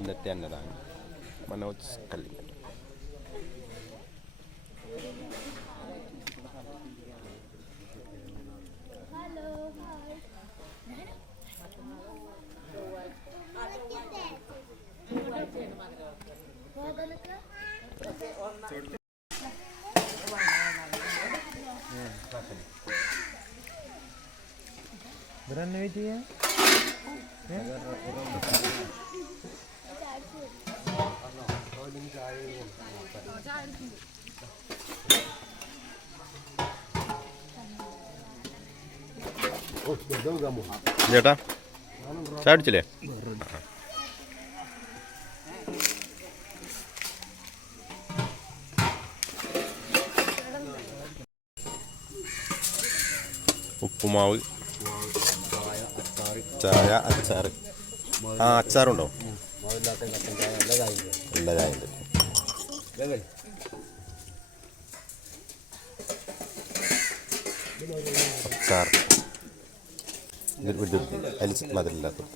ഇന്നത്തെ അന്നദാനം മനോജ് കല്ലിങ്ങൽ. തന്നെ വെയിറ്റ് ചെയ്യാം? ചേട്ടാ ചാടിച്ചില്ലേ ഉപ്പുമാവ് ചായ അച്ചാറ്. ആ അച്ചാറുണ്ടോ? ഉണ്ട് അച്ചാർ ഇതിൽ അതിൽ മധുരമില്ലാത്തത്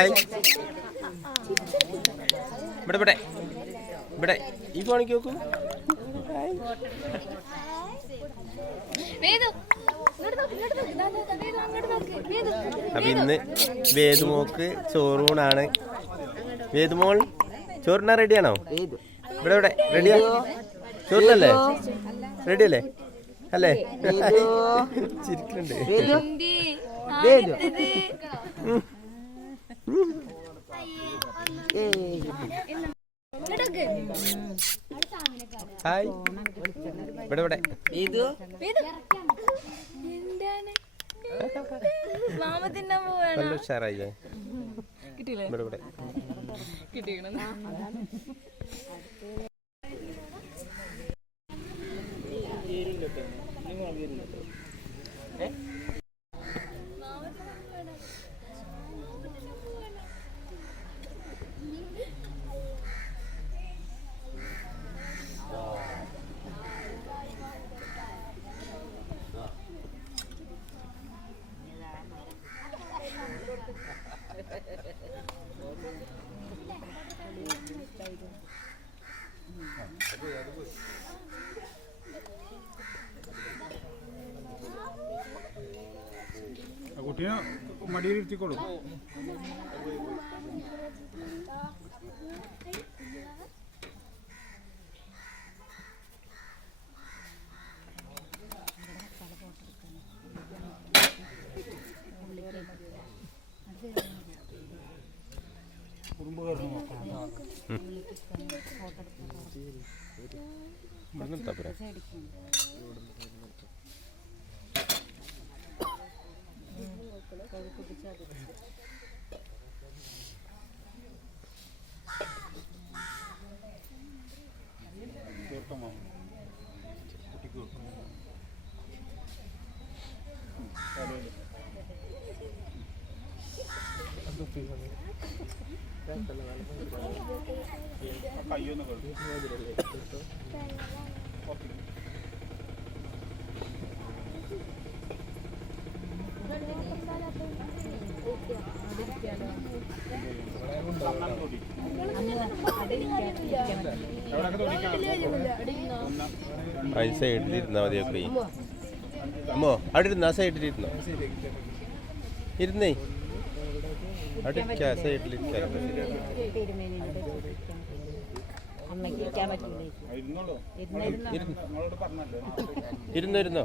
ഹായ് ഇവിടെ ഇവിടെ. ഇവിടെ. ഈ ഫോണിക്ക് നോക്കൂ. അപ്പൊ ഇന്ന് വേദുമോക്ക് ചോറൂണാണ്. വേദുമോൾ ചോറിനാ റെഡിയാണോ? ഇവിടെ ഇവിടെ. റെഡിയാ? ചോറിനല്ലേ? റെഡി അല്ലേ? അല്ലേ ചിരിക്കുന്നുണ്ട്. ഹായ്. ഇവിടെ ഇവിടെ. വേദു എന്താണ്? മാമ തിന്നാൻ പോവാണ്? നല്ല ഉഷാറായില്ലേ? ഇവിടെ ഇവിടെ. ഇരുത്തിക്കോളൂ മടിയിലിരുത്തിക്കോളൂ കയറുന്നു നോക്കണം ഇവിടെ നിർത്താ പോരെ തീർക്കമോ കുട്ടിക്ക് തീർക്കമോ കയ്യൊന്ന് കേട്ടു ആ ഇട്ടിരുന്നാൽ മതി മതിയൊക്കെ അമ്മോ അവിടെ ഇരുന്ന്? ആ സൈഡിലിരുന്നോ ഇരുന്നേ. ഇരിക്കാ ഇരുന്ന് കേട്ടോ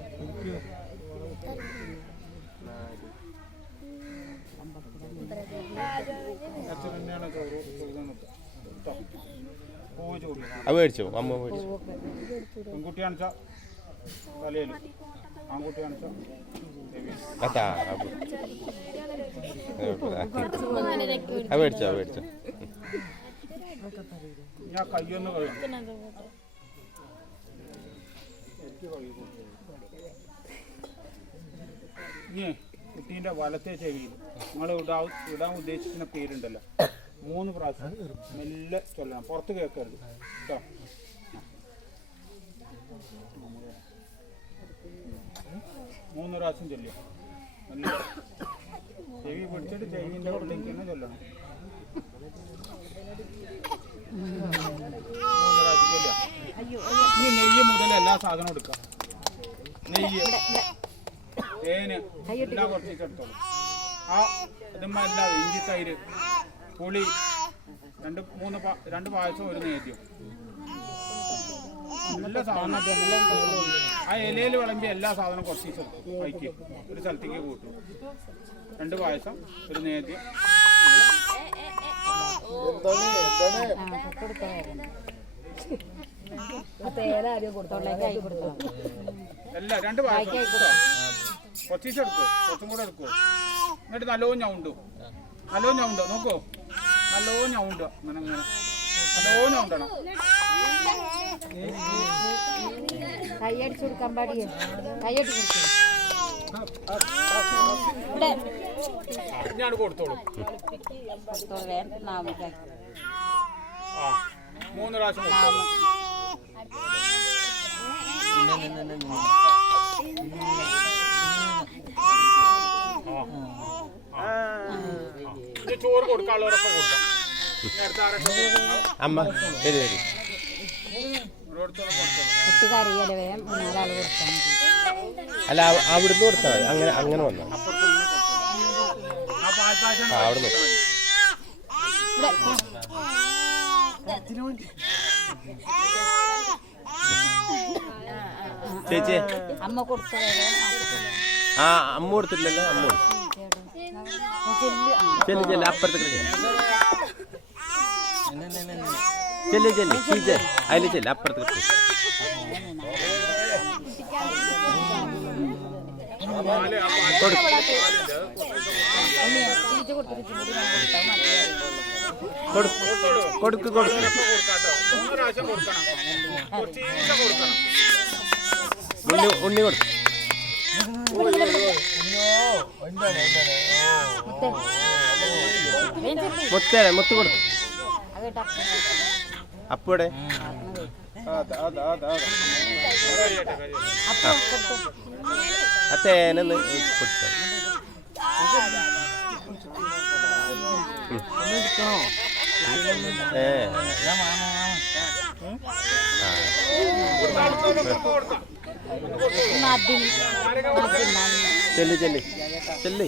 അത് മേടിച്ചോ? അമ്മ മേടിച്ചു? തലയിൽ. അതാ അത് അത് മേടിച്ചോ അത് മേടിച്ചോ. ഞാൻ കയ്യൊന്ന് കുട്ടീന്റെ വലത്തെ ചെവിയിൽ നിങ്ങൾ ഇടാ ഇടാൻ ഉദ്ദേശിക്കുന്ന പേരുണ്ടല്ലോ. മൂന്ന് പ്രാവശ്യം മെല്ലെ ചൊല്ലണം. പുറത്ത് കേൾക്കരുത്. കേട്ടോ? മൂന്ന് പ്രാവശ്യം ചൊല്ലി. മെല്ലെ. ചെവി പിടിച്ചിട്ട് ചെവിന്റെ ഉള്ളിലേക്ക് തന്നെ ചൊല്ലണം. ഇനി നെയ്യ് മുതൽ എല്ലാ സാധനവും എടുക്കാം. നെയ്യ്. തേന്. എല്ലാം കുറച്ചേക്കെടുത്തോളൂ ആ ഇതുമ്മ എല്ലാ ഇഞ്ചി തൈര്. പുളി രണ്ട് മൂന്ന് രണ്ട് പായസം ഒരു നേദ്യം എല്ലാ സാധനം ആ ഇലയിൽ വിളമ്പി എല്ലാ സാധനവും കുറച്ച് വൈക്ക് കഴിക്കും. ഒരു സ്ഥലത്തേക്ക് കൂട്ടും. രണ്ട് പായസം ഒരു നേദ്യം അല്ല രണ്ട് പായസം. കുറച്ച് എടുക്കോ കുറച്ചും കൂടെ എടുക്കോ. എന്നിട്ട് നല്ലോണം ഞൗണ്ടു നല്ലോണം ഉണ്ടോ നോക്കോ. നല്ലോണം ഞൗണ്ടോ. അങ്ങനെ അങ്ങനെ. ഞൗണ്ടണം. കൈയടിച്ചു കൊടുക്കാൻ പാടിയ കൈയടി കൊടുത്തു ഇവിടെ ഞാൻ കൊടുത്തോളൂ. കൊടുത്തോളൂ വേണ്ട നാമത്തെ ആ മൂന്ന് പ്രാവശ്യം കൊടുത്തോളൂ കൊടുക്കാനുള്ളവരൊക്കെ കൊടുക്കാം അമ്മ ശരി ശരി. അല്ല അവ- അവിടുന്ന് കൊടുത്താൽ മതി. അങ്ങനെ അങ്ങനെ വന്നാൽ. ആ അവിടുന്ന്. ചേച്ചി. അമ്മ കൊടുത്തു ആ അമ്മ കൊടുത്തില്ലല്ലോ അമ്മ കൊടുത്തു. ചെല്ലു ആ ചെല്ലു ചെല്ലു അപ്പുറത്തേക്ക് ചെല്ലു ചെല്ലു ചീച്ച അതിൽ ചെല്ലു അപ്പുറത്തേക്ക് പാൽ ആ പാൽ- കൊടു ഇനി ചീച്ച കൊടുത്തിട്ട് ചൂട് ഞാൻ കൊടുത്താൽ മതിയായിരുന്നു കൊടുക്ക് കൊടുക്ക് കൊടുക്ക് ഇപ്പൊ കൊടുക്കാട്ടോ മൂന്ന് പ്രാവശ്യം കൊടുക്കണം കുറച്ച് ദിവസം കൊടുക്കണം ഉണ്ണി ഉണ്ണി കൊടുക്ക് മുത്തേ മുത്ത് കേട്ടോ അപ്പൂടെ അപ്പം കൊടുത്തു കൊടുത്തു ചെല്ലു ചെല്ലു. ചെല്ലു.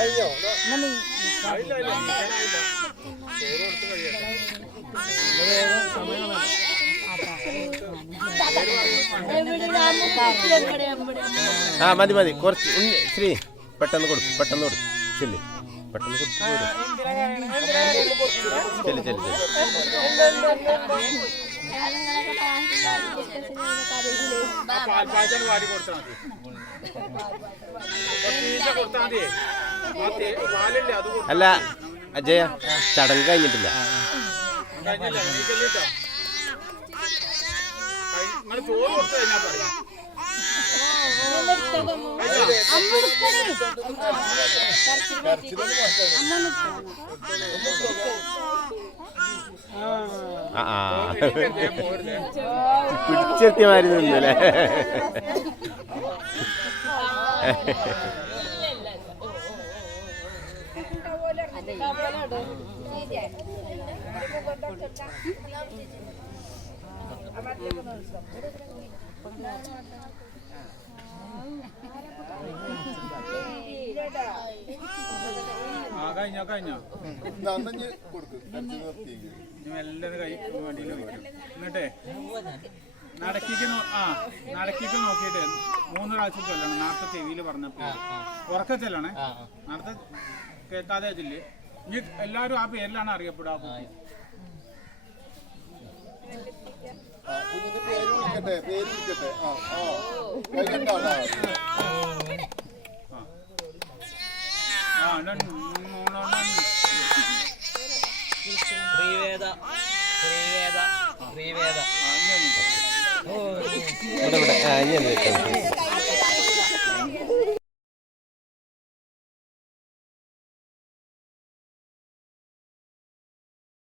ഇവിടെ ആ ഫോൺ കിട്ടിയല്ലോ എന്നാ എഴുന്നേൽക്കല്ല തിരുവേദന എന്നാ നീ ആ മതി മതി കുറച്ച് ഉണ്ണി ശ്രീ പെട്ടെന്ന് അല്ല അജയ ചടങ്ങ് കഴിഞ്ഞിട്ടില്ല. പിടിച്ചെത്തിമാരി നീ കഴിഞ്ഞോ കഴിഞ്ഞോ? എന്നിട്ടേ നടക്കിക്ക് ആ നടക്കിക്ക് നോക്കിയിട്ട് മൂന്ന് പ്രാവശ്യം ചൊല്ലണം. നേരത്തെ ചെവിയിൽ പറഞ്ഞപ്പോ ഉറക്ക ചെല്ലണേ? നേരത്തെ കേൾക്കാതെ ചെല്ല്. ഇനി എല്ലാവരും ആ പേരിലാണ് അറിയപ്പെടുക. പേര് വിളിക്കട്ടെ പേര് വിളിക്കട്ടെ. ആ ആ. കഴിഞ്ഞിട്ടാണ് ശ്രീവേദ ശ്രീവേദ ശ്രീവേദ. ഇവിടെ ഇവിടെ ആ ഇനി